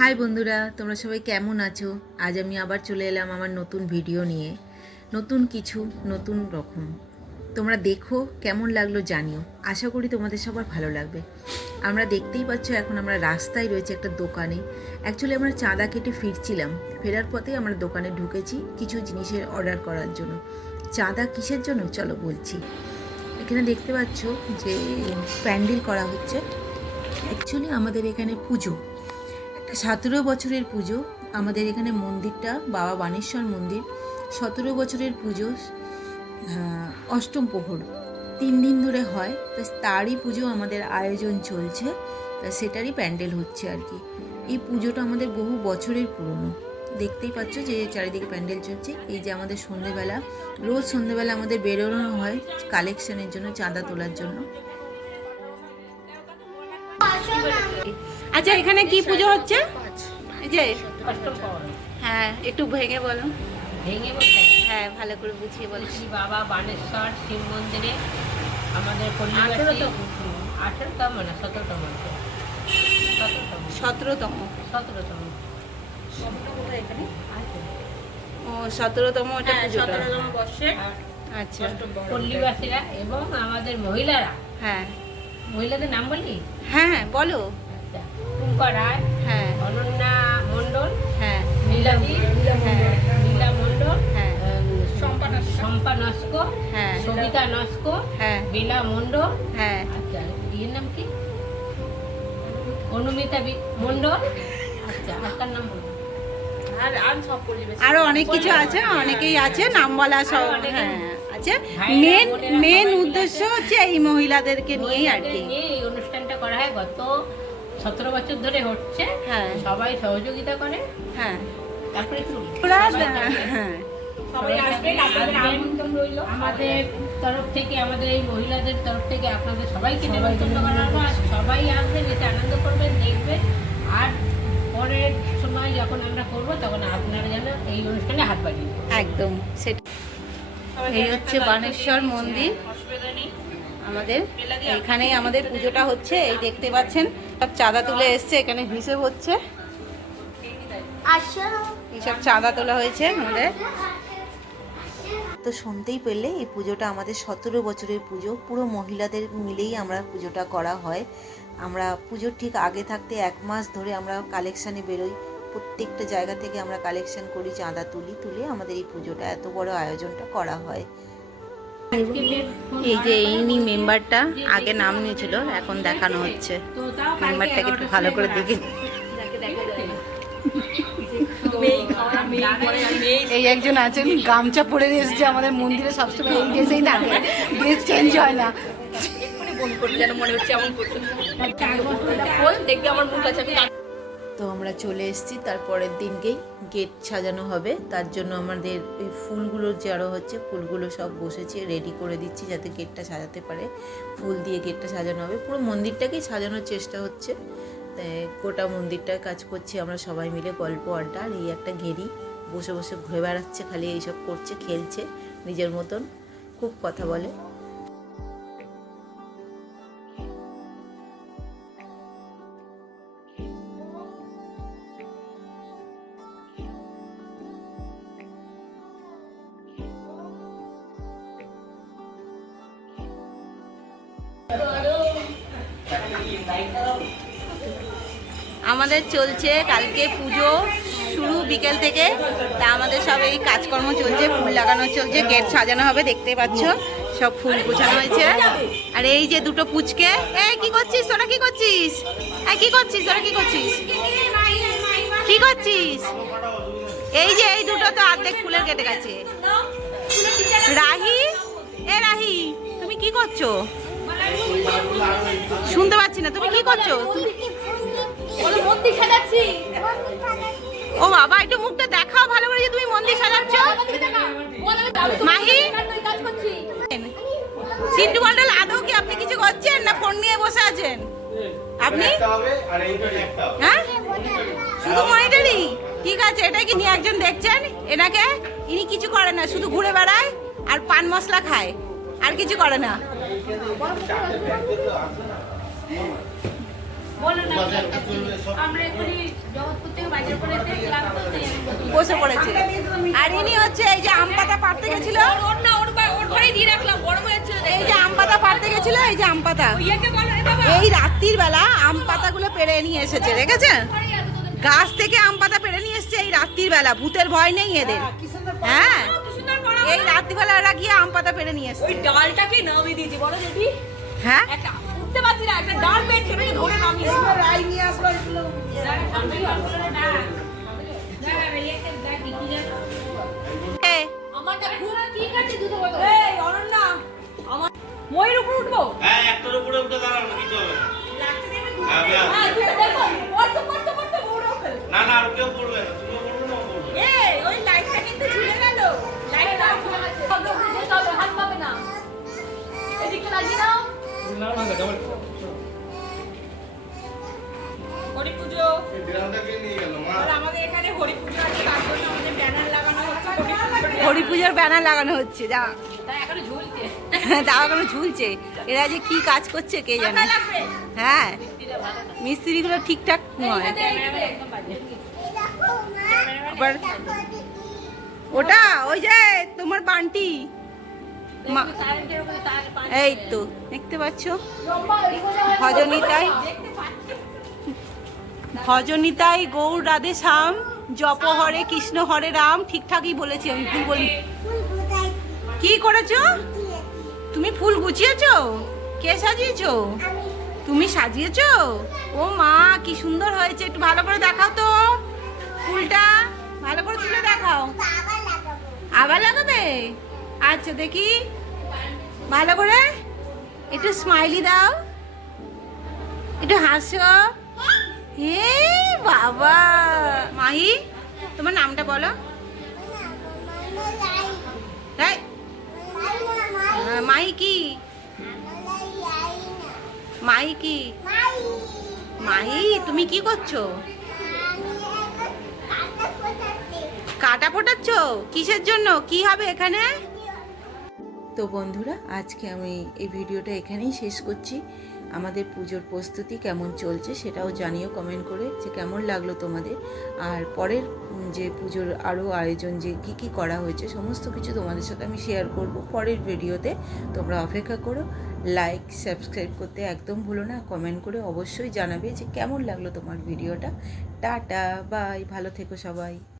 High বন্ধুরা, তোমরা সবাই কেমন আছো? আজ আমি আবার চলে এলাম আমার নতুন ভিডিও নিয়ে। নতুন কিছু, নতুন রকম। তোমরা দেখো, কেমন লাগলো জানিও। আশা করি তোমাদের সবার ভালো লাগবে। আমরা দেখতেই পাচ্ছ এখন আমরা রাস্তায় রয়েছে একটা দোকানে। অ্যাকচুয়ালি আমরা চাঁদা কেটে ফিরছিলাম। ফেরার পথেই আমরা দোকানে ঢুকেছি কিছু জিনিসের অর্ডার করার জন্য। চাঁদা কিসের জন্য চলো বলছি। এখানে দেখতে পাচ্ছ যে প্যান্ডেল করা হচ্ছে। অ্যাকচুয়ালি আমাদের এখানে পুজো, 17 বছরের পুজো। আমাদের এখানে মন্দিরটা বাবা বানেশ্বর মন্দির, 17 বছরের পুজো। অষ্টম প্রহর 3 দিন ধরে হয়, তারই পুজো আমাদের আয়োজন চলছে। সেটারই প্যান্ডেল হচ্ছে আর কি। এই পুজোটা আমাদের বহু বছরের পুরনো। দেখতেই পাচ্ছ যে চারিদিকে প্যান্ডেল চলছে। এই যে আমাদের সন্ধেবেলা, রোজ সন্ধেবেলা আমাদের বেরোনো হয় কালেকশনের জন্য, চাঁদা তোলার জন্য। আচ্ছা, এখানে কি পুজো হচ্ছে? এই যে হ্যাঁ, একটু ভেঙে বলো। ভেঙে বলতে হ্যাঁ, ভালো করে বুঝিয়ে বলো। শ্রী বাবা বানেশ্বর শিব মন্দিরে আমাদের 18তম না 17তম 17তম। 17তম ও 17তম, ওটা হ্যাঁ, পুজোটা। 17তম বর্ষে। আচ্ছা, পল্লীবাসীরা এবং আমাদের মহিলারা, হ্যাঁ মহিলাদের নাম বলি? হ্যাঁ বলো। আচ্ছা, টুম্পা রায়, হ্যাঁ অনন্যা মণ্ডল, হ্যাঁ নীলাদি, হ্যাঁ নীলা মণ্ডল, হ্যাঁ শম্পা নস্কর, হ্যাঁ সবিতা নস্কর, হ্যাঁ বেলা মণ্ডল, হ্যাঁ আচ্ছা এর নাম কি? অনুমিতা মণ্ডল। আচ্ছা আপনার নাম বলুন। আর সব পরিবেশ আরো অনেক কিছু আছে, অনেকেই আছে, নাম বলা সব। আরো অনেকে। হ্যাঁ আছে। ভাইরা, মেন বোনেরা মেন সবাই মিলে উদ্দেশ্য আছে। হচ্ছে এই মহিলাদেরকে নিয়েই আর কি। নিয়ে এই অনুষ্ঠানটা করা হয়। গত 17 বছর ধরে হচ্ছে। হ্যাঁ সবাই সহযোগিতা করে। হ্যাঁ তারপরে চুরি। ওরা সবাই থাকবে। হ্যাঁ সবাই আসবেন, আপনাদের আমন্ত্রণ রইল। আমাদের তরফ থেকে, আমাদের এই মহিলাদের তরফ থেকে আপনাদের সবাইকে নিমন্ত্রণ করা হলো। আর সবাই আসবেন, এতে আনন্দ করবেন, দেখবেন। আর পরের সময় যখন আমরা করবো তখন আপনারা যেন এই অনুষ্ঠানে হাত বাড়িয়ে দেবেন। একদম সেটা। এই হচ্ছে বানেশ্বর মন্দির আমাদের। এখানেই আমাদের পুজোটা হচ্ছে। এই দেখতে পাচ্ছেন সব চাঁদা তুলে এসছে, এখানে হিসেব হচ্ছে। এইসব চাঁদা তোলা হয়েছে আমাদের। তো শুনতেই পেলে এই পুজোটা আমাদের 17 বছরের পুজো। পুরো মহিলাদের মিলেই আমরা পুজোটা করা হয়। আমরা পুজোর ঠিক আগে থাকতে 1 মাস ধরে আমরা কালেকশানে বেরোই। প্রত্যেকটা জায়গা থেকে আমরা কালেকশন করি, চাঁদা তুলে আমাদের এই পুজোটা, এত বড় আয়োজনটা করা হয়। এই যে ইনি মেম্বারটা, আগে নাম নিয়েছিল, এখন দেখানো হচ্ছে। মেম্বারটাকে একটু ভালো করে দেখে। এই একজন আছেন, গামছা পরে এসেছে আমাদের মন্দিরে, সবসময় এই ড্রেসেই থাকে, ড্রেস চেঞ্জ হয় না। তো আমরা চলে এসেছি, তারপরের দিনকেই গেট সাজানো হবে। তার জন্য আমাদের এই ফুলগুলো যারা হচ্ছে, ফুলগুলো সব বসেছে, রেডি করে দিচ্ছি যাতে গেটটা সাজাতে পারে। ফুল দিয়ে গেটটা সাজানো হবে, পুরো মন্দিরটাকেই সাজানোর চেষ্টা হচ্ছে। গোটা মন্দিরটার কাজ করছি আমরা সবাই মিলে, গল্প আড্ডা। আর এই একটা ঘেরি বসে বসে ঘুরে বেড়াচ্ছে, খালি এইসব করছে, খেলছে নিজের মতন, খুব কথা বলে। আমাদের চলছে কালকে পুজো শুরু বিকেল থেকে। তা আমাদের সব এই কাজকর্ম চলছে, ফুল লাগানো চলছে, গেট সাজানো হবে, দেখতে পাচ্ছ সব ফুল গুছানো হয়েছে। আর এই যে দুটো পুচকে, এই কি করছিস তোরা, কি করছিস? কি করছিস তোরা, কি করছিস, কি করছিস? এই যে এই দুটো তো অর্ধেক ফুলের কেটে গেছে। রাহি, এ রাহি, তুমি কি করছো? শুনতে পাচ্ছি না, তুমি কি করছো? ও বাবা, একটু মুখটা দেখাও ভালো করে যে তুমি মন্দির সাজাচ্ছ। মাহি, সিন্টু মন্ডল, আদৌ কি আপনি কিছু করছেন না ফোন নিয়ে বসে আছেন আপনি? হ্যাঁ, শুধু মনিটরি? ঠিক আছে, এটা কি নিয়ে একজন দেখছেন এনাকে? ইনি কিছু করে না, শুধু ঘুরে বেড়ায় আর পান মশলা খায়, আর কিছু করে না। বলো না আমরা এখনই জগৎপুর থেকে বাজার করে এসে ক্লান্ত হয়ে বসে পড়েছে। আর ইনি হচ্ছে এই যে আম পাতা পাড়তে গেছিল, ওর ঘরেই দিয়ে রাখলাম, গরম হয়েছে। এই যে আম পাতা পাড়তে গেছিল, এই যে আম পাতা ইয়েকে বলো, এ বাবা এই রাত্রির বেলা আম পাতাগুলো পেড়ে নিয়ে এসেছে, দেখেছেন? গাছ থেকে আম পাতা পেড়ে নিয়ে এসেছে এই রাত্রির বেলা, ভূতের ভয় নেই এদের। হ্যাঁ, কি সুন্দর পড়া। এই রাত্রিবেলা এরা গিয়ে আম পাতা পেড়ে নিয়ে এসেছে। ওই ডালটাকে নামিয়ে দিয়েছি, বলো দিদি। হ্যাঁ, একটা উঠতে পারছি না, একটা ডাল পেট সেটাকে ধরে নামিয়ে দিয়েছি। এ, আমারটা খুব ঠিক আছে, দুটো বলো। এই অনন্যা, আমার ময়ের উপর উঠবো। হ্যাঁ, একটার উপরে উঠে দাঁড়ানো কিছু হবে না। হ্যাঁ, হ্যাঁ, তুই দেখো, পড়তে বউরাও ফেলে। না না আর কেউ পড়বে না, তুমিও পড়বে না, ও পড়বে না। এই, ওই লাইটটা কিন্তু ঝুলে গেল। লাইটটা ঝুলে গেছে। তবে উপরে যেতে হবে, হাত পাবে না। এদিকে লাগিয়ে দাও। হরি পুজো। এই বিড়ালটাকে নিয়ে গেল মা। আর আমাদের এখানে হরি পুজো আছে, তার জন্য আমাদের ব্যানার লাগানো হচ্ছে হরি পুজোর। হরি পুজোর ব্যানার লাগানো হচ্ছে, যা তাই এখনো ঝুলছে। দাও এখনো ঝুলছে। এরা যে কি কাজ করছে কে জানে। কোথায় লাগবে? হ্যাঁ, মিস্ত্রিগুলো ঠিকঠাক নয়। একদম বাজে। আবার ওটা ওই যে তোমার বান্টি, মা- কারেন্টের উপরে তার পানি। এই তো দেখতে পাচ্ছ, ভজনিতাই ভজনিতাই গৌর রাধে শ্যাম, জপ হরে কৃষ্ণ হরে রাম। ঠিকঠাকই বলেছি আমি, ভুল বলি। কি করেছো তুমি? ফুল গুছিয়েছো? কে সাজিয়েছো? তুমি সাজিয়েছো? ও মা, কি সুন্দর হয়েছে। একটু ভালো করে দেখাও তো ফুলটা, ভালো করে তুলে দেখাও। আবার লাগাবে? আচ্ছা দেখি ভালো করে, একটু স্মাইলি দাও, একটু হাসো। এ বাবা, মাহি তোমার নামটা বলো। তাই মাহি কি? মাহি কি? মাহি তুমি কি করছো? কাটা ফোটাচ্ছ? কিসের জন্য? কি হবে এখানে? তো বন্ধুরা, আজকে আমি এই ভিডিওটা এখানেই শেষ করছি। আমাদের পুজোর প্রস্তুতি কেমন চলছে সেটাও জানিও কমেন্ট করে, যে কেমন লাগলো তোমাদের। আর পরের যে পুজোর আরও আয়োজন, যে কী কী করা হয়েছে সমস্ত কিছু তোমাদের সাথে আমি শেয়ার করব পরের ভিডিওতে। তোমরা অপেক্ষা করো। লাইক সাবস্ক্রাইব করতে একদম ভুলো না। কমেন্ট করে অবশ্যই জানাবে যে কেমন লাগলো তোমার ভিডিওটা। টাটা বাই, ভালো থেকো সবাই।